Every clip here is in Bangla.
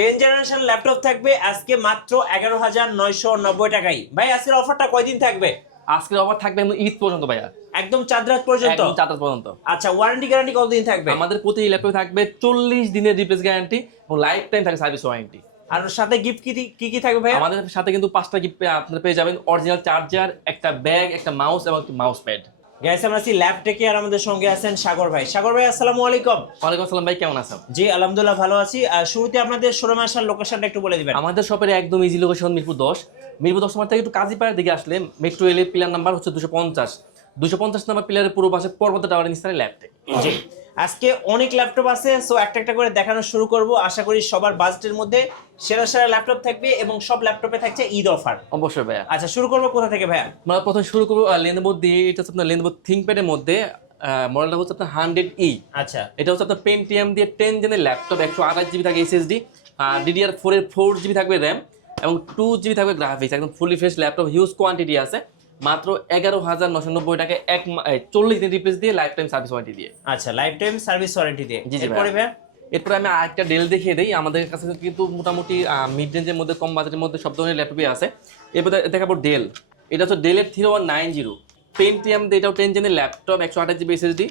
টেন জেনারেশন ল্যাপটপ থাকবে আজকে মাত্র এগারো হাজার নয়শো নব্বই টাকাই। ভাই আজকের অফারটা কয়দিন থাকবে? আজকের অফার থাকবে ঈদ পর্যন্ত ভাইয়া। একদম চাঁদ রাত পর্যন্ত চারটা পর্যন্ত। আচ্ছা ওয়ারেন্টি গ্যারান্টি কতদিন থাকবে? আমাদের প্রতি ল্যাপটপে থাকবে চল্লিশ দিনের রিপ্লেস গ্যারান্টি এবং লাইফ টাইম থাকে সার্ভিস ওয়ারেন্টি আর সাথে গিফট কি কি কি থাকবে ভাই আমাদের সাথে কিন্তু পাঁচটা গিফট আপনারা পেয়ে যাবেন অরিজিনাল চার্জার একটা ব্যাগ একটা মাউস এবং একটা মাউস প্যাড গ্যাস আমরা আছি ল্যাপটেকে আর আমাদের সঙ্গে আছেন সাগর ভাই। সাগর ভাই আসসালামু আলাইকুম। ওয়ালাইকুম আসসালাম ভাই কেমন আছেন? জি আলহামদুলিল্লাহ ভালো আছি। আর শুরুতে আপনাদের শোরুমে আসার লোকেশনটা একটু বলে দিবেন। আমাদের শপের একদম ইজি লোকেশন মিরপুর দশ। মিরপুর দশ নম্বর থেকে একটু কাজীপাড়ার দিকে আসলে মেট্রো রেলের পিলার নাম্বার হচ্ছে দুশো পঞ্চাশ। দুশো পঞ্চাশ নম্বর পিলারের পুরো পাশে পর্বত টাওয়ারের নিস্তারে জি। আজকে অনেক ল্যাপটপ আছে সো একটা একটা করে দেখানো শুরু করব। আশা করি সবার বাজেটের মধ্যে সেরা সেরা ল্যাপটপ থাকবে এবং সব ল্যাপটপে থাকছে ঈদ অফার অবশ্যই ভাইয়া। আচ্ছা শুরু করব কোথা থেকে ভাইয়া? আমরা প্রথমে শুরু করব লেনবো দিয়ে এটা হচ্ছে আপনার লেনবো থিঙ্কপ্যাডের মধ্যে মডেলটা হচ্ছে আপনার হান্ড্রেড ই আচ্ছা। এটা হচ্ছে আপনার পেন্টিএম দিয়ে টেন জেনের ল্যাপটপ একশো আঠাশ জিবি থাকে এসএসডি ডিডিআর ফোরের ফোর জিবি থাকবে র্যাম এবং টু জিবি থাকবে গ্রাফিক্স একদম fully fresh laptop huge quantity আছে। মাত্র এগারো হাজার নশো নব্বই টাকা এক চল্লিশ দিন রিপ্লেস দিয়ে লাইফ টাইম সার্ভিস ওয়ারেন্টি দিয়ে। আচ্ছা লাইফ টাইম সার্ভিস ওয়ারেন্টি দিয়ে। জি, জি, এরপরে আমি আরেকটা ডেল দেখিয়ে দিই। আমাদের কাছে কিন্তু মোটামুটি মিড রেঞ্জের মধ্যে কম বাজেটের মধ্যে সব ধরনের ল্যাপটপই আছে। এরপরে দেখাবো ডেল এটা হচ্ছে ডেলের three one nine zero Pentium এটাও টেন জেনের ল্যাপটপ একশো আঠাশ GB SSD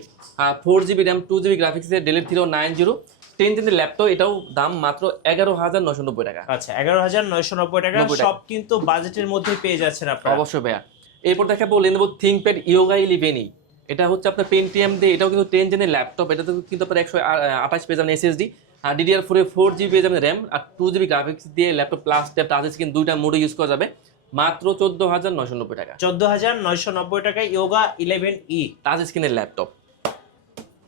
four GB RAM two GB গ্রাফিক্সের ডেলের three one nine zero ten জেনের laptop এটাও দাম মাত্র এগারো হাজার নশো নব্বই টাকা। আচ্ছা এগারো হাজার নয়শো নব্বই টাকা সব কিন্তু বাজেটের মধ্যে পেয়ে যাচ্ছেন আপনারা। অবশ্যই ভাইয়া। এরপর দেখাবো লেনোভো থিঙ্কপ্যাড ইয়োগা ইলিভেনি এটা হচ্ছে আপনার পেন্টিএম দিয়ে এটাও কিন্তু টেন জেনের ল্যাপটপ এটাতে কিন্তু আপনার একশো আঠাশ পেয়ে যাবেন এসএসডি আর ডিডিআর ফোরে ফোর জিবি পেয়ে যাবেন র্যাম আর টু জিবি গ্রাফিক্স দিয়ে laptop plus tab touch screen দুইটা মোডে ইউজ করা যাবে। মাত্র চোদ্দ হাজার নয়শো নব্বই টাকা। চোদ্দ হাজার নয়শো নব্বই টাকায় ইয়োগা ইলেভেন ই টাচ স্ক্রিনের ল্যাপটপ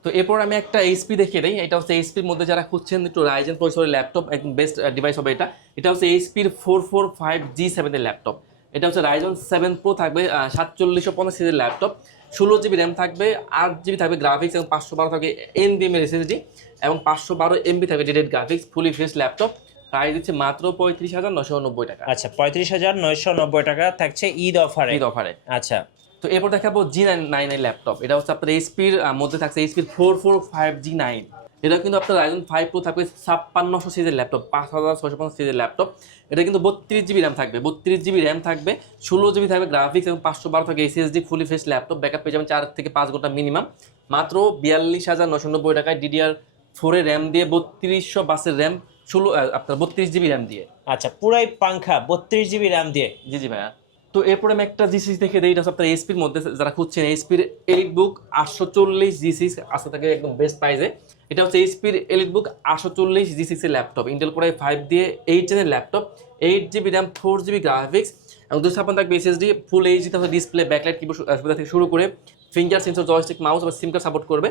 তো এরপর আমি একটা এইচপি দেখিয়ে দিই। এটা হচ্ছে এইচপির মধ্যে যারা খুঁজছেন একটু রাইজেন প্রসেসরের ল্যাপটপ একদম বেস্ট ডিভাইস হবে এটা। এটা হচ্ছে এইচপির ফোর ফোর ফাইভ জি সেভেনের ল্যাপটপ এটা হচ্ছে রাইজন সেভেন প্রো থাকবে সাতচল্লিশশো পঞ্চাশ সিজির ল্যাপটপ ষোলো জিবি র্যাম থাকবে আট জিবি থাকবে গ্রাফিক্স এবং পাঁচশো বারো থাকবে এন বি এম এর এসএসডি এবং পাঁচশো বারো এমবি থাকবে ডেডেড graphics fully fresh laptop price দিচ্ছে মাত্র পঁয়ত্রিশ হাজার নশো নব্বই টাকা। আচ্ছা পঁয়ত্রিশ হাজার নয়শো নব্বই টাকা থাকছে ঈদ অফারে ঈদ অফারে আচ্ছা। তো এরপর দেখাবো জি নাইন নাইন ল্যাপটপ এটা হচ্ছে আপনার এইচপির মধ্যে থাকছে এইচপির four four five G nine এটা কিন্তু আপনার রাইজন ফাইভ প্রো থাকবে ছাপ্পান্নশো সিজের ল্যাপটপ পাঁচ হাজার ছশো পঞ্চাশ সিজের ল্যাপটপ এটা কিন্তু বত্রিশ জিবি র্যাম থাকবে বত্রিশ জিবি র্যাম থাকবে ষোলো জিবি থাকবে গ্রাফিক্স এবং পাঁচশো বারো থাকবে SSD fully fresh laptop backup পেয়ে যাবেন চার থেকে পাঁচ ঘণ্টা মিনিমাম মাত্র বিয়াল্লিশ হাজার নশো নব্বই টাকায় ডিডিআর ফোরে র্যাম দিয়ে বত্রিশশো বাসের র্যাম ষোলো আপনার বত্রিশ জিবি র্যাম দিয়ে। আচ্ছা পুরাই পাংখা বত্রিশ জিবি র্যাম দিয়ে। জি জি ভাইয়া। তো এরপরে আমি একটা জিসিস দেখে দিই, এটা আপনার এইচপির মধ্যে, যারা খুঁজছেন এইচপির এলিট বুক আটশো চল্লিশ জিসিস আসতে থাকে একদম বেস্ট প্রাইসে এটা হচ্ছে এইচপির এলিট বুক আটশো চল্লিশ জিসিক্স এর laptop Intel core i five দিয়ে eight জেনের laptop eight GB RAM four GB graphics এবং দুশো ছাপ্পান্ন থাকবে এসএসডি ফুল এইচডি তাহলে ডিসপ্লে ব্যাকলাইট কিবোর্ড সুবিধা থেকে শুরু করে ফিঙ্গার সেন্সর জয়স্টিক মাউস বা সিম কার্ড সাপোর্ট করবে।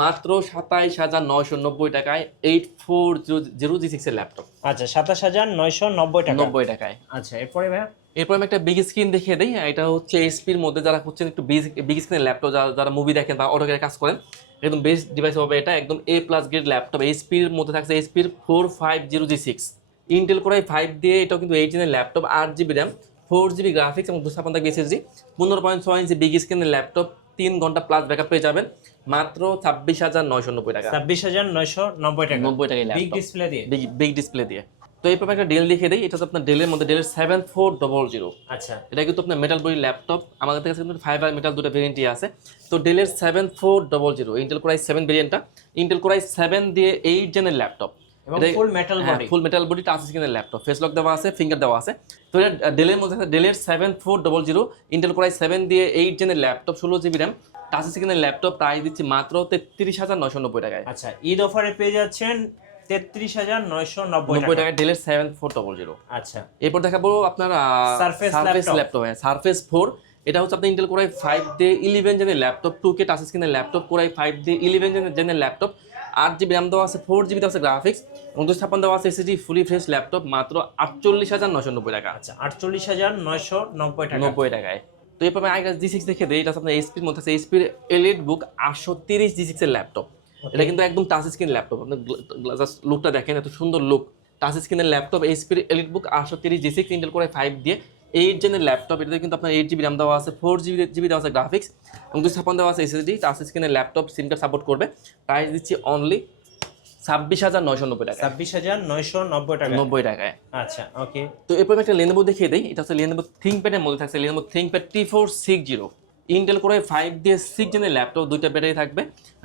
মাত্র সাতাইশ হাজার নয়শো নব্বই টাকায় eight four zero zero G সিক্সের ল্যাপটপ আচ্ছা সাতাশ হাজার নয়শো নব্বই টাকা। নব্বই টাকায়। আচ্ছা এরপরে ভাইয়া? এরপর আমি একটা বিগ স্ক্রিন দেখিয়ে দিই। এটা হচ্ছে এইচপির মধ্যে যারা হচ্ছেন একটু বিগ স্ক্রিনের ল্যাপটপ যারা যারা মুভি দেখেন বা অটোকের কাজ করেন একদম বেস্ট ডিভাইস হবে এটা একদম এ প্লাস গ্রেড ল্যাপটপ এইচপির মধ্যে থাকছে এইচপির four five zero G six Intel core i five দিয়ে এটাও কিন্তু এইট জেনের ল্যাপটপ আট GB RAM four GB graphics এবং দুশো থাকবে এসএসডি পনেরো পয়েন্ট ছয় ইঞ্চি বিগ স্ক্রিনের ল্যাপটপ তিন ঘণ্টা প্লাস ব্যাকআপ পেয়ে যাবেন। মাত্র ছাব্বিশ হাজার নয়শো নব্বই টাকা। ছাব্বিশ হাজার নয়শো নব্বই টাকা। নব্বই টাকা বিগ ডিসপ্লে দিয়ে? বিগ ডিসপ্লে দিয়ে। তো এই একটা ডেল লিখে দিই। এটা হচ্ছে আপনার ডেলের মধ্যে ডেলের সেভেন ফোর ডবল জিরো আচ্ছা। এটা কিন্তু আপনার মেটাল বডি ল্যাপটপ আমাদের কাছে কিন্তু ফাইবার মেটাল দুটো ভেরিয়েন্টই আছে। তো ডেলের seven four double zero Intel core i seven ভেরিয়েন্টটা Intel core i seven দিয়ে eight জেনের laptop full metal body full metal body touch স্ক্রিনের ল্যাপটপ ফেস লক দেওয়া আছে ফিঙ্গার দেওয়া আছে। তো এটা ডেলের মধ্যে আছে ডেলের seven four double zero Intel core i seven দিয়ে এইট জেনের ল্যাপটপ ষোলো জিবি র্যাম টাচ স্ক্রিনের ল্যাপটপ প্রাইস দিচ্ছি মাত্র তেত্রিশ হাজার নশো নব্বই টাকায়। আচ্ছা ঈদ অফারে পেয়ে যাচ্ছেন তেত্রিশ হাজার নয়শো নব্বই টাকা ডেলের সেভেন ফোর ডবল জিরো আচ্ছা। এরপর দেখাবো আপনার সারফেস ল্যাপটপ হ্যাঁ সারফেস ফোর এটা হচ্ছে আপনার ইন্টেল কোরাই ফাইভ ডে ইলেভেন জেনের ল্যাপটপ টু কে টাচ স্ক্রিনের ল্যাপটপ কোরাই ফাইভ ডে ইলেভেন জেনের ল্যাপটপ আট জিবি র্যাম দেওয়া আছে ফোর জিবি দেওয়া আছে গ্রাফিক্স এবং দুশো ছাপ্পান্ন দেওয়া আছে এসএসডি ফুলি ফ্রেশ ল্যাপটপ মাত্র আটচল্লিশ হাজার নশো নব্বই টাকা। আচ্ছা আটচল্লিশ হাজার নয়শো নব্বই টাকা। নব্বই টাকায়। তো এরপর আমি আগে জি সিক্স দেখে দিই এটা আপনার এইচপির মধ্যে আছে এইচপির এলিট বুক আটশো তিরিশ জি সিক্সের ল্যাপটপ এটা কিন্তু একদম টাচ স্ক্রিন ল্যাপটপ আপনি জাস্ট লুকটা দেখেন এত সুন্দর লুক টাচ স্ক্রিনের ল্যাপটপ এইচপির এলিট বুক আটশো তিরিশ G six Intel core five দিয়ে এইট জেনের ল্যাপটপ এটাতে কিন্তু আপনার এইট জিবি র্যাম দেওয়া আছে ফোর জিবি জিবি দেওয়া আছে গ্রাফিক্স এবং দুশো ছাপ্পান্ন দেওয়া আছে এসএসডি টাচ স্ক্রিনের ল্যাপটপ সিম কার্ড সাপোর্ট করবে। প্রাইস দিচ্ছি অনলি ছাব্বিশ হাজার নয়শো নব্বই টাকা ছাব্বিশ হাজার নয়শো নব্বই টাকা নব্বই টাকায়। আচ্ছা ওকে তো এরপর একটা লেনবো দেখিয়ে দিই এটা হচ্ছে লেনবো থিঙ্কপ্যাডের মধ্যে থাকছে Lenovo ThinkPad T four six zero Intel core five দিয়ে সিক্স জেনের ল্যাপটপ দুইটা ব্যাটারি থাকবে।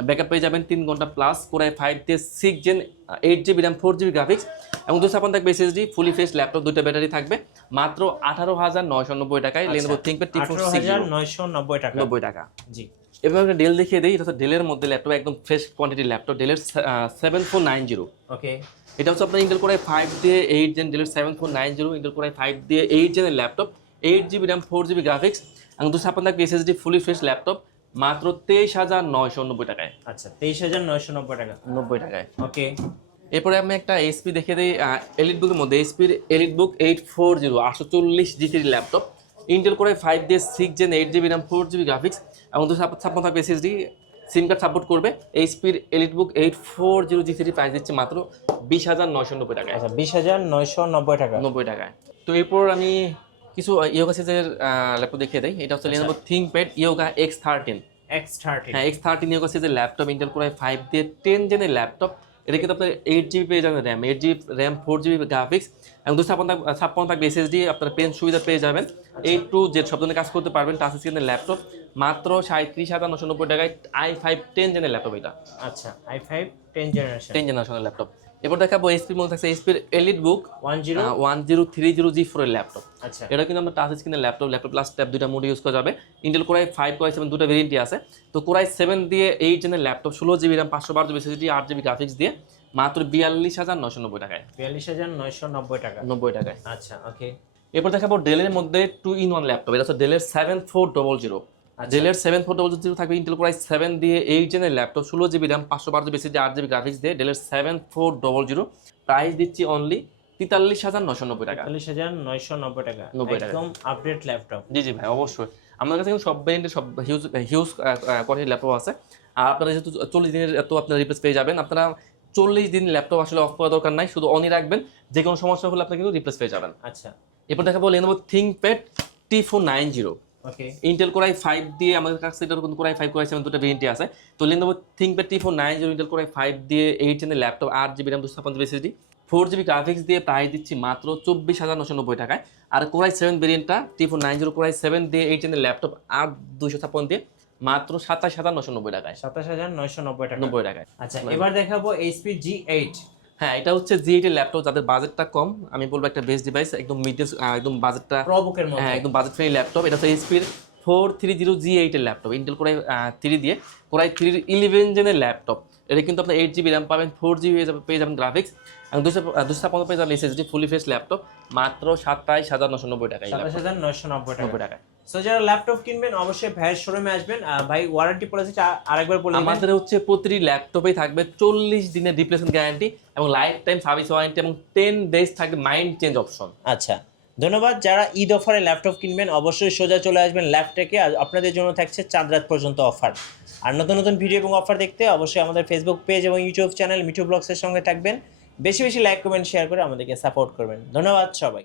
ব্যাকআপ পেয়ে যাবেন তিন ঘণ্টা প্লাস করে ফাইভ দিয়ে six gen eight GB RAM four GB graphics এবং দুশো ছাপান্ন থাকবে এসএসডি ফুলি ফেস ল্যাপটপ দুইটা ব্যাটারি থাকবে। মাত্র আঠারো হাজার নয়শো নব্বই টাকায় লেনোভো থিঙ্কপ্যাড টি ফোর নয়শো নব্বই টাকা। নব্বই টাকা। জি। এবার একটা ডেল দেখিয়ে দিই এটা হচ্ছে ডেলের মধ্যে ল্যাপটপ একদম ফ্রেশ কোয়ান্টিটির ল্যাপটপ ডেলের seven four nine zero okay এটা হচ্ছে আপনার ইন্টেল কোরাই ফাইভ দিয়ে এইট জেন ডেলের seven four nine zero Intel core i five দিয়ে eight জেনের laptop eight GB RAM four GB graphics দুশো ছাপ্পান্ন এসএসডি ফুলি ফ্রেশ ল্যাপটপ মাত্র তেইশ হাজার নয়শো নব্বই টাকায়। আচ্ছা তেইশ হাজার নয়শো নব্বই টাকা। নব্বই টাকায়। ওকে। এরপরে আমি একটা এইচপি দেখে দিই এলিট বুকের মধ্যে। এইচপির এলিট বুক এইট ফোর জিরো আটশো চল্লিশ জিটির ল্যাপটপ ইন্টেল করে ফাইভ দিয়ে six gen eight GB RAM four GB graphics এবং দুশো ছাপ্পান্ন থাকবে এসএসডি সিম কার্ড সাপোর্ট করবে। এইচপির EliteBook eight four zero G three price দিচ্ছে মাত্র বিশ হাজার নয়শো নব্বই টাকায়। আচ্ছা বিশ হাজার নয়শো নব্বই টাকা। নব্বই টাকায়। তো এরপর আমি কিছু ইয়োগা সিজের ল্যাপটপ দেখিয়ে দেয় এটা হচ্ছে Lenovo ThinkPad Yoga X thirteen X thirty হ্যাঁ X thirteen Yoga সিজের laptop Intel core i five দিয়ে টেন জেনের ল্যাপটপ এটা কিন্তু আপনার এইট জিবি পেয়ে যাবেন RAM eight GB RAM four GB graphics এবং দুশো ছাপ্পান্ন ছাপ্পান্ন থাকবে এসএসডি আপনার পেন সুবিধা পেয়ে যাবেন। এইট টু জেড সব ধরনের কাজ করতে পারবেন টাচ স্ক্রিনের ল্যাপটপ মাত্র সাঁত্রিশ হাজার নশো নব্বই টাকায় আই ফাইভ টেন জেনের ল্যাপটপ এটা। আচ্ছা i five ten generation ten জেনারেশনের ল্যাপটপ এরপর দেখাবো এসপির মধ্যে থাকছে এসপির EliteBook one zero one zero three zero G ফোরের ল্যাপটপ আচ্ছা। এটা কিন্তু আমরা টাচ স্ক্রিনের ল্যাপটপ ল্যাপটপ প্লাস ট্যাব দুইটা মোড ইউজ করা যাবে। Intel core i five core i seven দুটো ভেরিয়েন্টই আছে। তো কোরাই সেভেন দিয়ে এইট জেনের ল্যাপটপ ষোলো জিবি র্যাম পাঁচশো বারো জিবি এসএসডি আট জিবি গ্রাফিক্স দিয়ে মাত্র বিয়াল্লিশ হাজার নশো নব্বই টাকায়। বিয়াল্লিশ হাজার নয়শো নব্বই টাকা। নব্বই টাকায়। আচ্ছা ওকে এরপর দেখাবো ডেলের মধ্যে টু ইন ওয়ান ল্যাপটপ এটা হচ্ছে ডেলের সেভেন ফোর ডবল জিরো ডেলের সেভেন ফোর ডবল জিরো থাকবে ইন্টেল কোরাই সেভেন দিয়ে এইট জেনের ল্যাপটপ ষোলো জিবি র্যাম পাঁচশো বারো জিবি এসএসডি আট জিবি গ্রাফিক্স দিয়ে ডেলের seven four double zero price দিচ্ছি অনলি তেতাল্লিশ হাজার নশো নব্বই টাকা। বিয়াল্লিশ হাজার নয়শো নব্বই টাকা। 90 টাকা। একদম আপডেট ল্যাপটপ জি জি ভাই অবশ্যই। আমাদের কাছে কিন্তু সব ব্র্যান্ডের সব হিউজ হিউজ কোয়ালিটির ল্যাপটপ আছে। আর আপনারা যেহেতু চল্লিশ দিনের এত আপনারা রিপ্লেস পেয়ে যাবেন আপনারা চল্লিশ দিন ল্যাপটপ আসলে অফ করা দরকার নাই শুধু অনই রাখবেন যে কোনো সমস্যা হলে আপনি কিন্তু রিপ্লেস পেয়ে যাবেন। আচ্ছা। এরপর দেখা দেখাবো Lenovo ThinkPad T four nine zero Intel core i five দিয়ে আমাদের কাছে এটার কিন্তু কোরাই ফাইভ কোরাই সেভেন দুটো ভেরিয়েন্টই আছে। তো Lenovo ThinkPad T four nine zero Intel core i five দিয়ে এইট জেনের ল্যাপটপ আট জিবি র্যাম দুশো ছাপ্পান্ন GB SSD four GB graphics দিয়ে প্রাইস দিচ্ছি মাত্র চব্বিশ হাজার নশো নব্বই টাকায়। আর core i seven ভেরিয়েন্টটা T four nine zero core i seven দিয়ে এইট জেনের ল্যাপটপ আট দুশো ছাপ্পান্ন দিয়ে মাত্র সাতাশ হাজার নশো নব্বই টাকায়। সাতাশ হাজার নয়শো নব্বই টাকা। নব্বই টাকায়। আচ্ছা এবার দেখাবো এইচপি জি এইট হ্যাঁ এটা হচ্ছে জি এইটের ল্যাপটপ যাদের বাজেটটা কম আমি বলব একটা বেস্ট ডিভাইস একদম মিডিয়াম একদম বাজেটটা প্রবুকের হ্যাঁ একদম বাজেট ফ্রেন্ডলি ল্যাপটপ এটা হচ্ছে এইচপির ফোর থ্রি জিরো জি এইটের laptop Intel core i three দিয়ে কোরাই থ্রি ইলেভেন জেনের ল্যাপটপ এটা কিন্তু আপনার এইট জিবি র্যাম পাবেন ফোর জিবি পেয়ে যাবেন গ্রাফিক্স এবং দুশো দুশো ছাপ্পান্ন পেয়ে যাবেন এসএসডি ফুলি ফেস ল্যাপটপ মাত্র সাতাইশ হাজার নশো নব্বই টাকায় সাতাশ হাজার নয়শো নব্বই টাকা নব্বই টাকায়। সো যারা ল্যাপটপ কিনবেন অবশ্যই ভাইয়ের শোরুমে আসবেন। ভাই ওয়ারেন্টি পলিসিটা আরেকবার বলে আমাদের হচ্ছে প্রতিটি ল্যাপটপেই থাকবে চল্লিশ দিনের রিপ্লেসমেন্ট গ্যারান্টি এবং লাইফ টাইম সার্ভিস ওয়ারেন্টি এবং টেন ডেজ থাকবে মাইন্ড চেঞ্জ অপশন আচ্ছা ধন্যবাদ। যারা ঈদ অফারে ল্যাপটপ কিনবেন অবশ্যই সোজা চলে আসবেন ল্যাপটেকে আর আপনাদের জন্য থাকছে চাঁদ রাত পর্যন্ত অফার আর নতুন নতুন ভিডিও এবং অফার দেখতে অবশ্যই আমাদের ফেসবুক পেজ এবং ইউটিউব চ্যানেল মিঠু ব্লগসের সঙ্গে থাকবেন। বেশি বেশি লাইক কমেন্ট শেয়ার করে আমাদেরকে সাপোর্ট করবেন। ধন্যবাদ সবাই